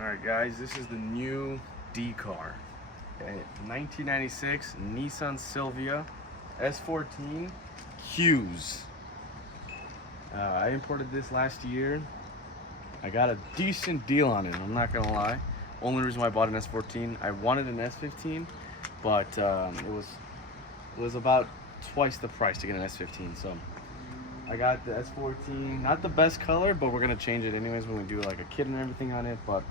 Alright guys, this is the new D car. Okay, 1996 Nissan Silvia S14 Hughes. I imported this last year. I got a decent deal on it, I'm not gonna lie. Only reason why I bought an S14, I wanted an S15, but it was about twice the price to get an S15. So I got the S14, not the best color, but we're gonna change it anyways when we do like a kit and everything on it. But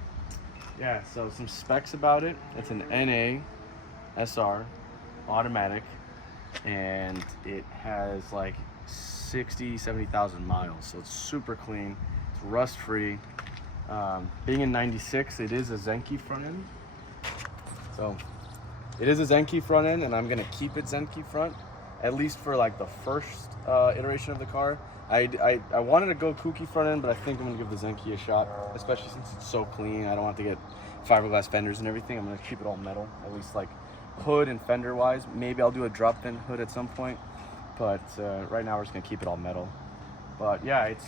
yeah, so some specs about it. It's an NA SR automatic, and it has like 70,000 miles, so it's super clean. It's rust free. Being in 96, it is a Zenki front end. So it is a Zenki front end, and I'm gonna keep it Zenki front, at least for like the first iteration of the car. I wanted to go kooky front end, but I think I'm gonna give the Zenki a shot, especially since it's so clean. I don't want to get fiberglass fenders and everything. I'm gonna keep it all metal, at least like hood and fender wise. Maybe I'll do a drop in hood at some point, but right now we're just gonna keep it all metal. But yeah, it's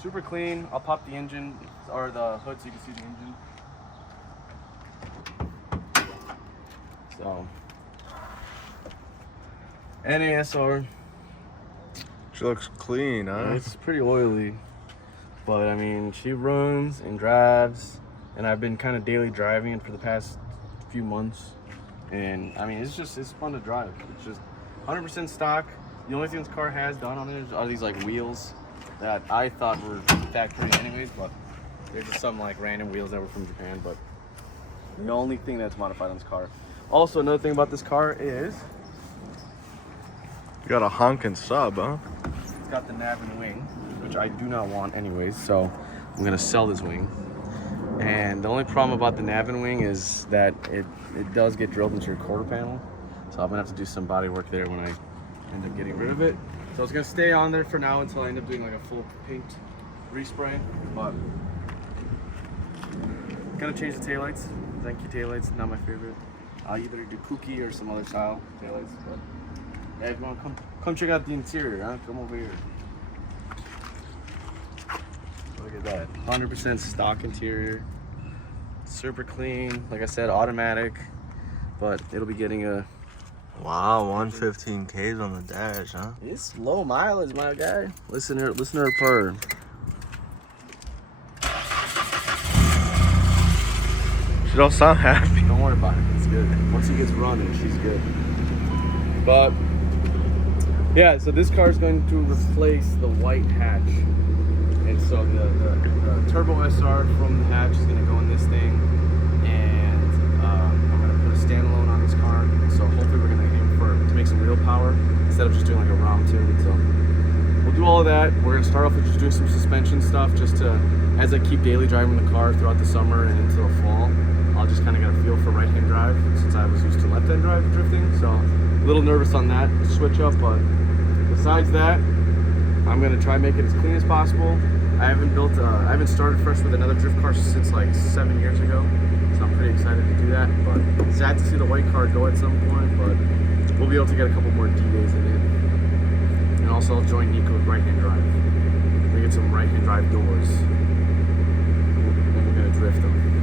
super clean. I'll pop the engine or the hood so you can see the engine. So NASR. She looks clean, huh? It's pretty oily, but I mean, she runs and drives, and I've been kind of daily driving it for the past few months, and I mean, it's fun to drive. It's just 100% stock. The only thing this car has done on it are these like wheels that I thought were factory anyways, but they're just some like random wheels that were from Japan. But the only thing that's modified on this car. Also, another thing about this car is You got a honking sub, huh? it's got the nav and wing, which I do not want anyways, so I'm gonna sell this wing. And the only problem about the nav and wing is that it does get drilled into your quarter panel, so I'm gonna have to do some body work there when I end up getting rid of it. So it's gonna stay on there for now until I end up doing like a full paint respray. But gonna change the taillights. Zenki taillights, not my favorite. I'll either do kooky or some other style taillights. But yeah, if you wanna come check out the interior, huh? Come over here. Look at that, 100% stock interior. Super clean, like I said, automatic, but it'll be getting a... Wow, 115Ks on the dash, huh? It's low mileage, my guy. Listen to her purr. She don't sound happy. Don't worry about it, it's good. Once he gets running, she's good. But yeah, so this car is going to replace the white hatch. And so the Turbo SR from the hatch is going to go in this thing. And I'm going to put a standalone on this car. So hopefully we're going to aim to make some real power instead of just doing like a ROM tune. So we'll do all of that. We're going to start off with just doing some suspension stuff just to, as I keep daily driving the car throughout the summer and into the fall, I'll just kind of get a feel for right-hand drive since I was used to left-hand drive drifting. So a little nervous on that switch up, but besides that, I'm going to try and make it as clean as possible. I haven't started fresh with another drift car since like 7 years ago, so I'm pretty excited to do that. But sad to see the white car go at some point, but we'll be able to get a couple more D-days in it. And also I'll join Nico with right-hand drive. We get some right-hand drive doors, and we're going to drift them.